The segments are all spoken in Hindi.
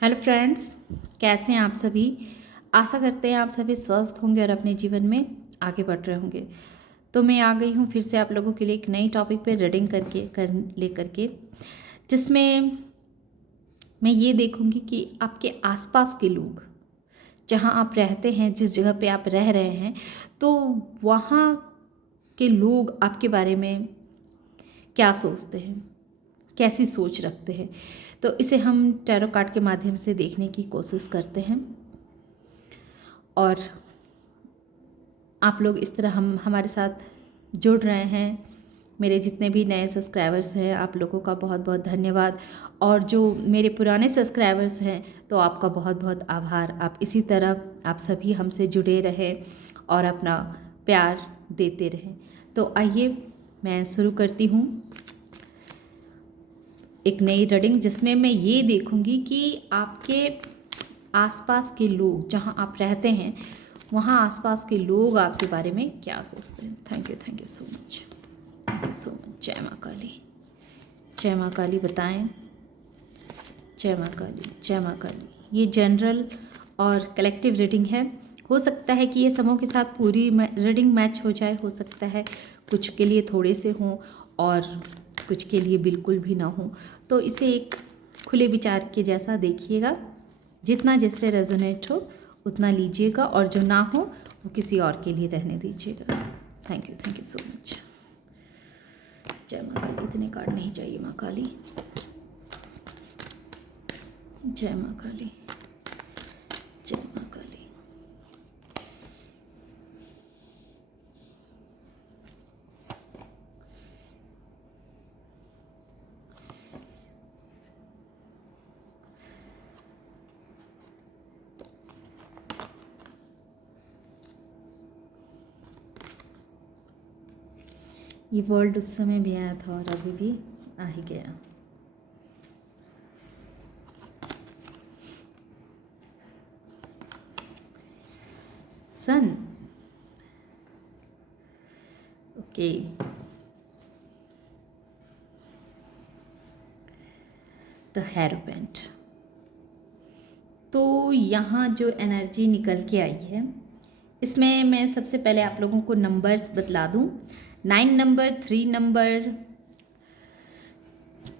हेलो फ्रेंड्स, कैसे हैं आप सभी। आशा करते हैं आप सभी स्वस्थ होंगे और अपने जीवन में आगे बढ़ रहे होंगे। तो मैं आ गई हूँ फिर से आप लोगों के लिए एक नई टॉपिक पे रीडिंग लेकर के, जिसमें मैं ये देखूँगी कि आपके आसपास के लोग, जहाँ आप रहते हैं, जिस जगह पे आप रह रहे हैं, तो वहाँ के लोग आपके बारे में क्या सोचते हैं, कैसी सोच रखते हैं। तो इसे हम टैरो कार्ड के माध्यम से देखने की कोशिश करते हैं और आप लोग इस तरह हम हमारे साथ जुड़ रहे हैं। मेरे जितने भी नए सब्सक्राइबर्स हैं, आप लोगों का बहुत बहुत धन्यवाद। और जो मेरे पुराने सब्सक्राइबर्स हैं, तो आपका बहुत बहुत आभार। आप इसी तरह आप सभी हमसे जुड़े रहें और अपना प्यार देते रहें। तो आइए मैं शुरू करती हूँ एक नई रीडिंग, जिसमें मैं ये देखूंगी कि आपके आसपास के लोग, जहाँ आप रहते हैं, वहाँ आसपास के लोग आपके बारे में क्या सोचते हैं। Thank you so much, thank you so much. जय माँ काली, जय माँ काली। बताएं। जय माँ काली, जय माँ काली। ये जनरल और कलेक्टिव रीडिंग है। हो सकता है कि ये समूह के साथ पूरी रीडिंग मैच हो जाए, हो सकता है कुछ के लिए थोड़े से हों और कुछ के लिए बिल्कुल भी ना हो। तो इसे एक खुले विचार के जैसा देखिएगा, जितना जिससे रेजोनेट हो उतना लीजिएगा और जो ना हो वो किसी और के लिए रहने दीजिएगा। Thank you so much. जय माँ काली। इतने कार्ड नहीं चाहिए माँ काली। जय माँ काली, जय माँ काली। ये वर्ल्ड उस समय भी आया था और अभी भी आ ही गया। सन। ओके। द हेरोपेंट। तो यहाँ जो एनर्जी निकल के आई है, इसमें मैं सबसे पहले आप लोगों को नंबर्स बतला दूँ। 9 number, 3 number,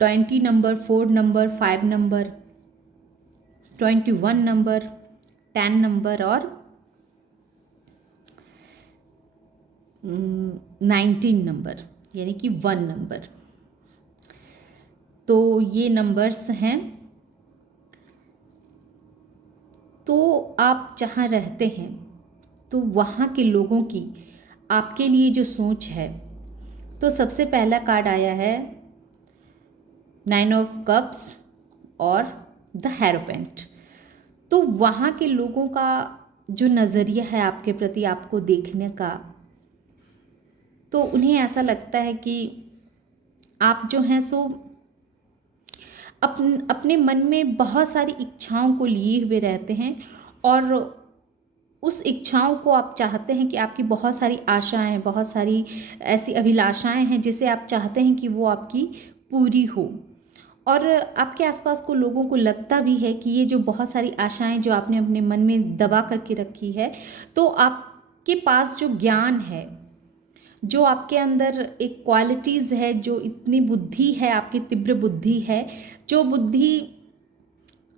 20 number, 4 number, 5 number, 21 number, 10 number और 19 नंबर, यानी कि 1 नंबर। तो ये नंबर्स हैं। तो आप जहाँ रहते हैं, तो वहाँ के लोगों की आपके लिए जो सोच है, तो सबसे पहला कार्ड आया है 9 ऑफ कप्स और द हेरोपेंट। तो वहाँ के लोगों का जो नज़रिया है आपके प्रति, आपको देखने का, तो उन्हें ऐसा लगता है कि आप जो हैं सो अपने मन में बहुत सारी इच्छाओं को लिए हुए रहते हैं और उस इच्छाओं को आप चाहते हैं कि आपकी बहुत सारी आशाएं, बहुत सारी ऐसी अभिलाषाएं हैं जिसे आप चाहते हैं कि वो आपकी पूरी हो। और आपके आसपास को लोगों को लगता भी है कि ये जो बहुत सारी आशाएं जो आपने अपने मन में दबा करके रखी है, तो आपके पास जो ज्ञान है, जो आपके अंदर एक क्वालिटीज़ है, जो इतनी बुद्धि है, आपकी तीव्र बुद्धि है, जो बुद्धि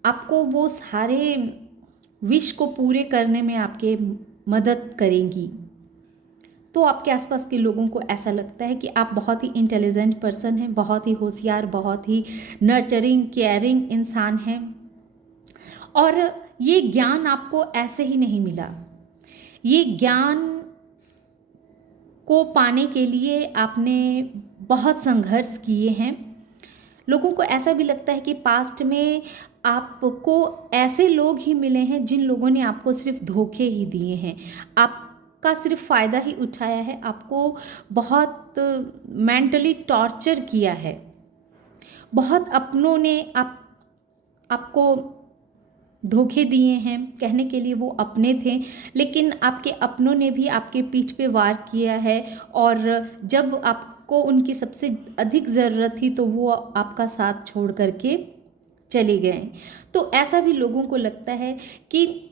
आपको वो सारे विश को पूरे करने में आपके मदद करेंगी। तो आपके आसपास के लोगों को ऐसा लगता है कि आप बहुत ही इंटेलिजेंट पर्सन हैं, बहुत ही होशियार, बहुत ही नर्चरिंग, केयरिंग इंसान हैं। और ये ज्ञान आपको ऐसे ही नहीं मिला। ये ज्ञान को पाने के लिए आपने बहुत संघर्ष किए हैं। लोगों को ऐसा भी लगता है कि पास्ट में आपको ऐसे लोग ही मिले हैं जिन लोगों ने आपको सिर्फ धोखे ही दिए हैं, आपका सिर्फ फ़ायदा ही उठाया है, आपको बहुत मेंटली टॉर्चर किया है। बहुत अपनों ने आपको धोखे दिए हैं। कहने के लिए वो अपने थे, लेकिन आपके अपनों ने भी आपके पीठ पे वार किया है। और जब आपको उनकी सबसे अधिक ज़रूरत थी, तो वो आपका साथ छोड़ करके चले गए। तो ऐसा भी लोगों को लगता है कि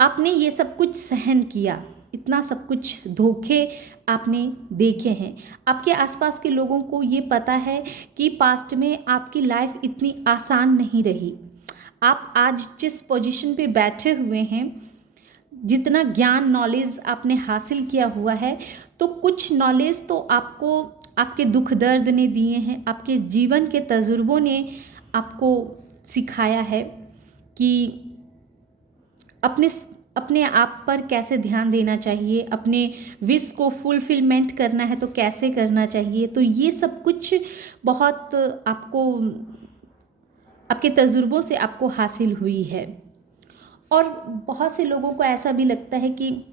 आपने ये सब कुछ सहन किया, इतना सब कुछ धोखे आपने देखे हैं। आपके आसपास के लोगों को ये पता है कि पास्ट में आपकी लाइफ इतनी आसान नहीं रही। आप आज जिस पोजीशन पे बैठे हुए हैं, जितना ज्ञान नॉलेज आपने हासिल किया हुआ है, तो कुछ नॉलेज तो आपको आपके दुख दर्द ने दिए हैं, आपके जीवन के तजुर्बों ने आपको सिखाया है कि अपने अपने आप पर कैसे ध्यान देना चाहिए, अपने विश को फुलफिलमेंट करना है तो कैसे करना चाहिए। तो ये सब कुछ बहुत आपको आपके तजुर्बों से आपको हासिल हुई है। और बहुत से लोगों को ऐसा भी लगता है कि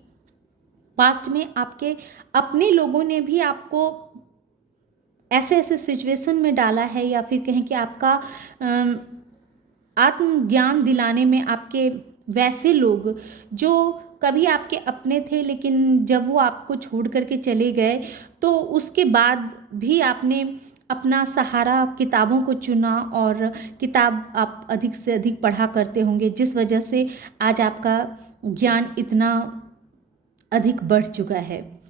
पास्ट में आपके अपने लोगों ने भी आपको ऐसे ऐसे सिचुएशन में डाला है, या फिर कहें कि आपका आत्मज्ञान दिलाने में आपके वैसे लोग जो कभी आपके अपने थे, लेकिन जब वो आपको छोड़ करके चले गए तो उसके बाद भी आपने अपना सहारा किताबों को चुना, और किताब आप अधिक से अधिक पढ़ा करते होंगे, जिस वजह से आज आपका ज्ञान इतना अधिक बढ़ चुका है।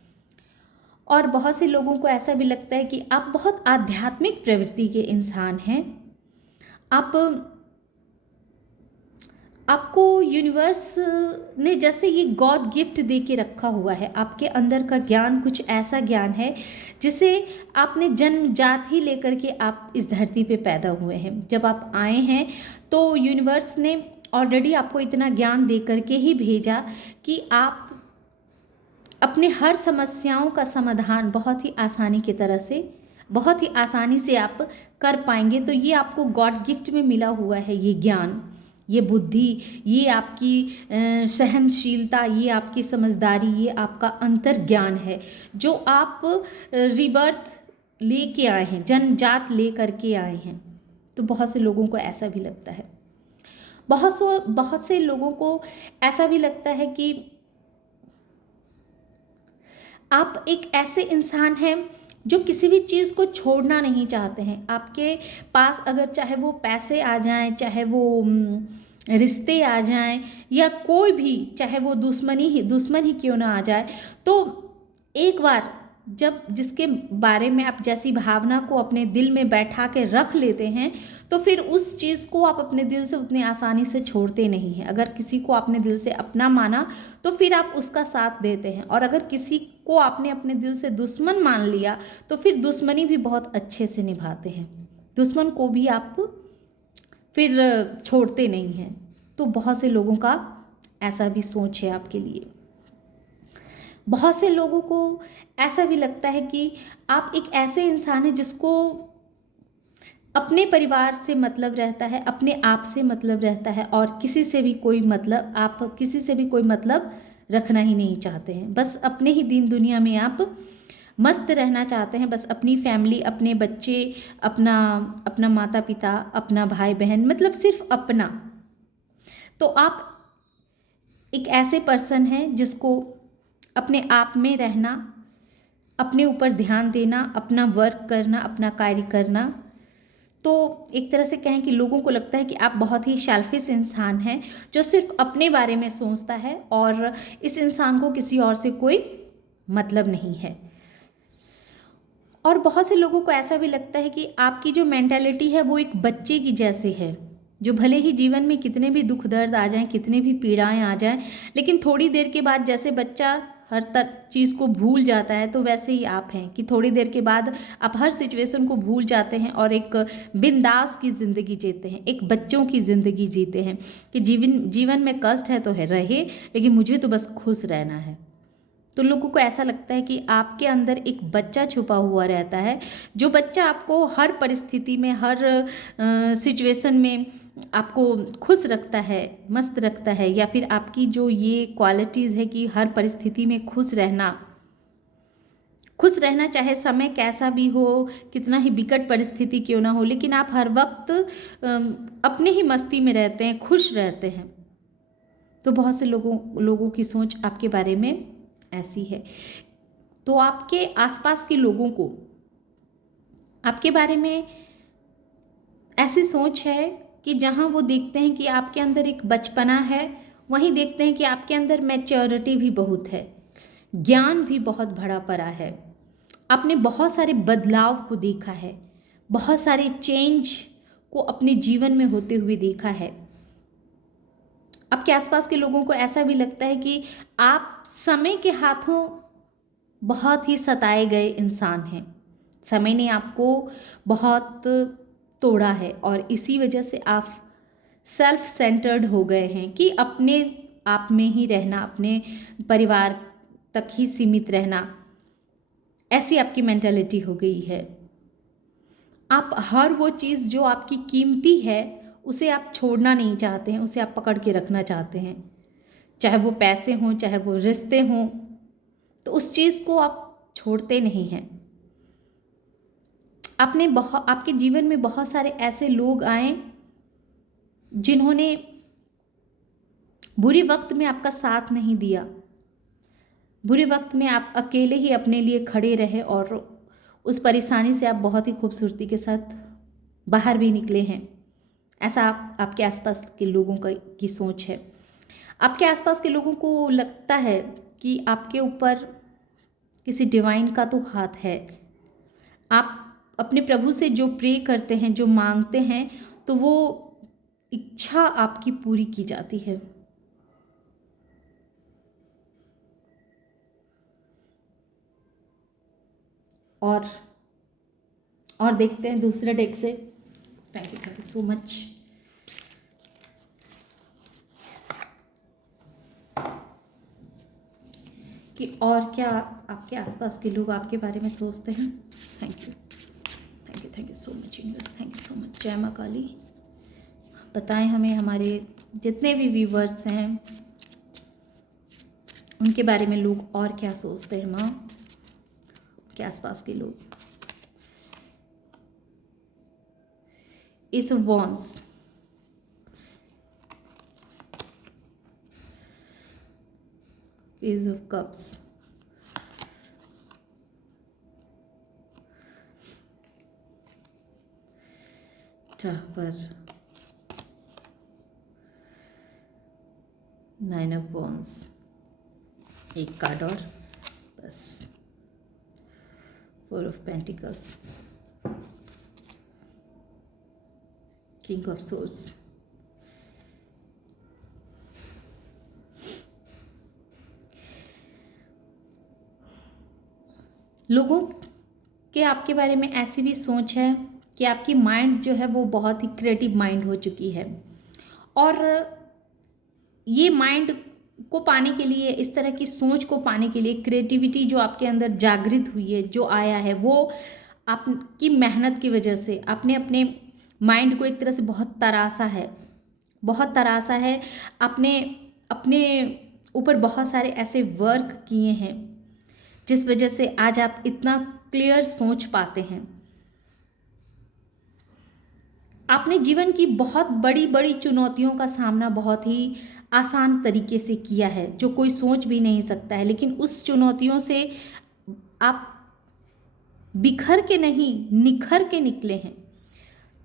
और बहुत से लोगों को ऐसा भी लगता है कि आप बहुत आध्यात्मिक प्रवृत्ति के इंसान हैं। आप आपको यूनिवर्स ने जैसे ये गॉड गिफ्ट दे के रखा हुआ है। आपके अंदर का ज्ञान कुछ ऐसा ज्ञान है जिसे आपने जन्मजात ही लेकर के आप इस धरती पे पैदा हुए हैं। जब आप आए हैं तो यूनिवर्स ने ऑलरेडी आपको इतना ज्ञान दे करके ही भेजा कि आप अपने हर समस्याओं का समाधान बहुत ही आसानी की तरह से, बहुत ही आसानी से आप कर पाएंगे। तो ये आपको गॉड गिफ्ट में मिला हुआ है, ये ज्ञान, ये बुद्धि, ये आपकी सहनशीलता, ये आपकी समझदारी, ये आपका अंतर ज्ञान है जो आप रिबर्थ लेके आए हैं, जन्मजात ले करके आए हैं। तो बहुत से लोगों को ऐसा भी लगता है। बहुत से लोगों को ऐसा भी लगता है कि आप एक ऐसे इंसान हैं जो किसी भी चीज़ को छोड़ना नहीं चाहते हैं। आपके पास अगर चाहे वो पैसे आ जाएं, चाहे वो रिश्ते आ जाएं, या कोई भी, चाहे वो दुश्मन ही क्यों ना आ जाए, तो एक बार जब जिसके बारे में आप जैसी भावना को अपने दिल में बैठा के रख लेते हैं, तो फिर उस चीज़ को आप अपने दिल से उतनी आसानी से छोड़ते नहीं हैं। अगर किसी को आपने दिल से अपना माना तो फिर आप उसका साथ देते हैं, और अगर किसी को आपने अपने दिल से दुश्मन मान लिया तो फिर दुश्मनी भी बहुत अच्छे से निभाते हैं। दुश्मन को भी आप फिर छोड़ते नहीं हैं। तो बहुत से लोगों का ऐसा भी सोच है आपके लिए। बहुत से लोगों को ऐसा भी लगता है कि आप एक ऐसे इंसान हैं जिसको अपने परिवार से मतलब रहता है, अपने आप से मतलब रहता है, और किसी से भी कोई मतलब, आप किसी से भी कोई मतलब रखना ही नहीं चाहते हैं। बस अपने ही दिन दुनिया में आप मस्त रहना चाहते हैं। बस अपनी फैमिली, अपने बच्चे, अपना माता पिता, अपना भाई बहन, मतलब सिर्फ अपना। तो आप एक ऐसे पर्सन हैं जिसको अपने आप में रहना, अपने ऊपर ध्यान देना, अपना वर्क करना, अपना कार्य करना। तो एक तरह से कहें कि लोगों को लगता है कि आप बहुत ही सेल्फिश इंसान हैं जो सिर्फ अपने बारे में सोचता है, और इस इंसान को किसी और से कोई मतलब नहीं है। और बहुत से लोगों को ऐसा भी लगता है कि आपकी जो मेंटालिटी है वो एक बच्चे की जैसे है, जो भले ही जीवन में कितने भी दुख दर्द आ जाएं, कितने भी पीड़ाएं आ जाएं, लेकिन थोड़ी देर के बाद जैसे बच्चा हर तक चीज़ को भूल जाता है, तो वैसे ही आप हैं कि थोड़ी देर के बाद आप हर सिचुएशन को भूल जाते हैं और एक बिंदास की ज़िंदगी जीते हैं, एक बच्चों की ज़िंदगी जीते हैं कि जीवन में कष्ट है तो है रहे, लेकिन मुझे तो बस खुश रहना है। तो लोगों को ऐसा लगता है कि आपके अंदर एक बच्चा छुपा हुआ रहता है, जो बच्चा आपको हर परिस्थिति में, हर सिचुएशन में आपको खुश रखता है, मस्त रखता है, या फिर आपकी जो ये क्वालिटीज़ है कि हर परिस्थिति में खुश रहना चाहे समय कैसा भी हो, कितना ही विकट परिस्थिति क्यों ना हो, लेकिन आप हर वक्त अपने ही मस्ती में रहते हैं, खुश रहते हैं। तो बहुत से लोगों की सोच आपके बारे में ऐसी है। तो आपके आसपास के लोगों को आपके बारे में ऐसी सोच है कि जहाँ वो देखते हैं कि आपके अंदर एक बचपना है, वहीं देखते हैं कि आपके अंदर मैच्योरिटी भी बहुत है, ज्ञान भी बहुत भरा पड़ा है। आपने बहुत सारे बदलाव को देखा है, बहुत सारे चेंज को अपने जीवन में होते हुए देखा है। आपके आसपास के लोगों को ऐसा भी लगता है कि आप समय के हाथों बहुत ही सताए गए इंसान हैं। समय ने आपको बहुत तोड़ा है और इसी वजह से आप सेल्फ सेंटर्ड हो गए हैं कि अपने आप में ही रहना, अपने परिवार तक ही सीमित रहना, ऐसी आपकी मेंटालिटी हो गई है। आप हर वो चीज़ जो आपकी कीमती है उसे आप छोड़ना नहीं चाहते हैं, उसे आप पकड़ के रखना चाहते हैं, चाहे वो पैसे हों, चाहे वो रिश्ते हों, तो उस चीज़ को आप छोड़ते नहीं हैं। आपके जीवन में बहुत सारे ऐसे लोग आए जिन्होंने बुरे वक्त में आपका साथ नहीं दिया, बुरे वक्त में आप अकेले ही अपने लिए खड़े रहे और उस परेशानी से आप बहुत ही खूबसूरती के साथ बाहर भी निकले हैं। ऐसा आपके आसपास के लोगों की सोच है। आपके आसपास के लोगों को लगता है कि आपके ऊपर किसी डिवाइन का तो हाथ है। आप अपने प्रभु से जो प्रे करते हैं, जो मांगते हैं, तो वो इच्छा आपकी पूरी की जाती है। और देखते हैं दूसरे डेक से। Thank you so much. कि और क्या आपके आसपास के लोग आपके बारे में सोचते हैं। Thank you so much universe, thank you so much. जय माँ काली। बताएं हमें, हमारे जितने भी व्यूवर्स हैं उनके बारे में लोग और क्या सोचते हैं माँ, के आसपास के लोग। S of wands, page of cups, tower, nine of wands, एक कार्ड और बस, four of pentacles, king of swords. लोगों के आपके बारे में ऐसी भी सोच है कि आपकी माइंड जो है वो बहुत ही क्रिएटिव माइंड हो चुकी है, और ये माइंड को पाने के लिए, इस तरह की सोच को पाने के लिए, क्रिएटिविटी जो आपके अंदर जागृत हुई है, जो आया है, वो आपकी मेहनत की वजह से आपने अपने माइंड को एक तरह से बहुत तरासा है, बहुत तरासा है। आपने अपने ऊपर बहुत सारे ऐसे वर्क किए हैं जिस वजह से आज आप इतना क्लियर सोच पाते हैं। आपने जीवन की बहुत बड़ी बड़ी चुनौतियों का सामना बहुत ही आसान तरीके से किया है, जो कोई सोच भी नहीं सकता है, लेकिन उस चुनौतियों से आप बिखर के नहीं, निखर के निकले हैं।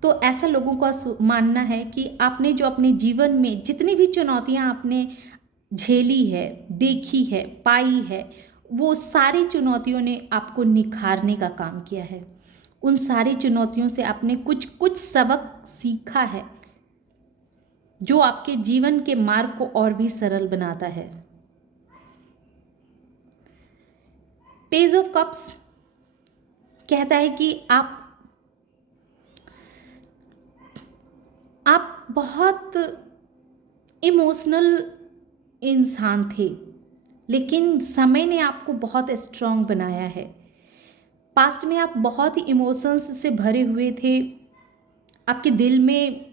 तो ऐसा लोगों का मानना है कि आपने जो अपने जीवन में जितनी भी चुनौतियां आपने झेली है, देखी है, पाई है, वो सारी चुनौतियों ने आपको निखारने का काम किया है। उन सारी चुनौतियों से आपने कुछ कुछ सबक सीखा है जो आपके जीवन के मार्ग को और भी सरल बनाता है। पेज ऑफ कप्स कहता है कि आप बहुत इमोशनल इंसान थे, लेकिन समय ने आपको बहुत स्ट्रांग बनाया है। पास्ट में आप बहुत ही इमोशंस से भरे हुए थे। आपके दिल में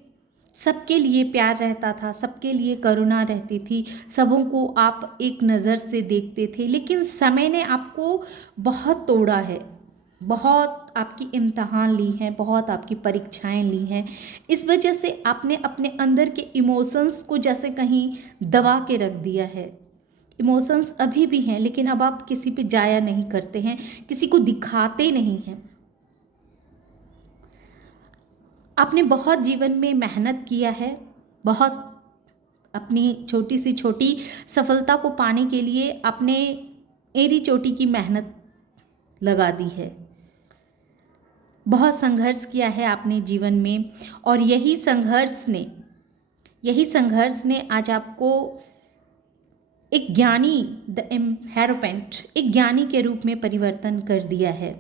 सबके लिए प्यार रहता था, सबके लिए करुणा रहती थी, सबों को आप एक नज़र से देखते थे, लेकिन समय ने आपको बहुत तोड़ा है, बहुत आपकी इम्तहान ली हैं, बहुत आपकी परीक्षाएं ली हैं। इस वजह से आपने अपने अंदर के इमोशंस को जैसे कहीं दबा के रख दिया है। इमोशंस अभी भी हैं, लेकिन अब आप किसी पे जाया नहीं करते हैं, किसी को दिखाते नहीं हैं। आपने बहुत जीवन में मेहनत किया है, बहुत अपनी छोटी से छोटी सफलता को पाने के लिए आपने एड़ी चोटी की मेहनत लगा दी है। बहुत संघर्ष किया है आपने जीवन में, और यही संघर्ष ने आज आपको एक ज्ञानी, द एम्हेरोपेंट, एक ज्ञानी के रूप में परिवर्तन कर दिया है।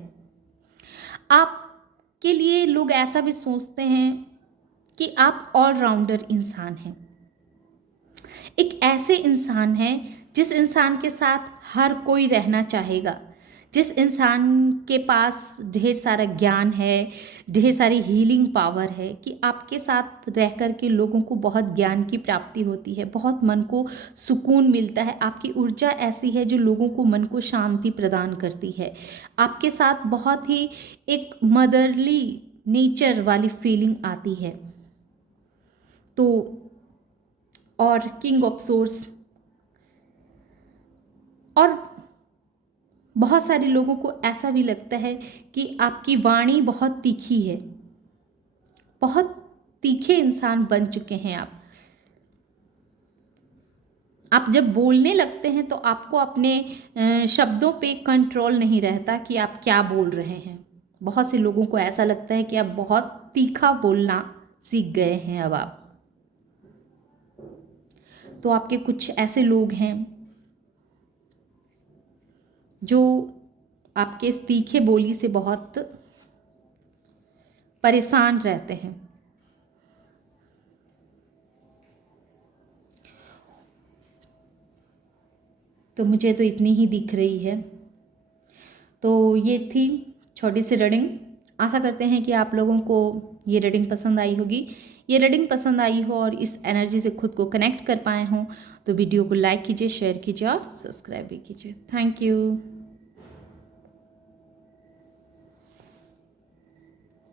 आपके लिए लोग ऐसा भी सोचते हैं कि आप ऑलराउंडर इंसान हैं, एक ऐसे इंसान हैं जिस इंसान के साथ हर कोई रहना चाहेगा, जिस इंसान के पास ढेर सारा ज्ञान है, ढेर सारी हीलिंग पावर है, कि आपके साथ रह कर के लोगों को बहुत ज्ञान की प्राप्ति होती है, बहुत मन को सुकून मिलता है। आपकी ऊर्जा ऐसी है जो लोगों को मन को शांति प्रदान करती है। आपके साथ बहुत ही एक मदरली नेचर वाली फीलिंग आती है। तो और किंग ऑफ सोर्स, और बहुत सारे लोगों को ऐसा भी लगता है कि आपकी वाणी बहुत तीखी है, बहुत तीखे इंसान बन चुके हैं आप। आप जब बोलने लगते हैं तो आपको अपने शब्दों पे कंट्रोल नहीं रहता कि आप क्या बोल रहे हैं। बहुत से लोगों को ऐसा लगता है कि आप बहुत तीखा बोलना सीख गए हैं अब आप। तो आपके कुछ ऐसे लोग हैं जो आपके इस तीखे बोली से बहुत परेशान रहते हैं। तो मुझे तो इतनी ही दिख रही है। तो ये थी छोटी सी रीडिंग। आशा करते हैं कि आप लोगों को ये रीडिंग पसंद आई होगी। ये रीडिंग पसंद आई हो और इस एनर्जी से खुद को कनेक्ट कर पाए हों तो वीडियो को लाइक कीजिए, शेयर कीजिए और सब्सक्राइब भी कीजिए। Thank you.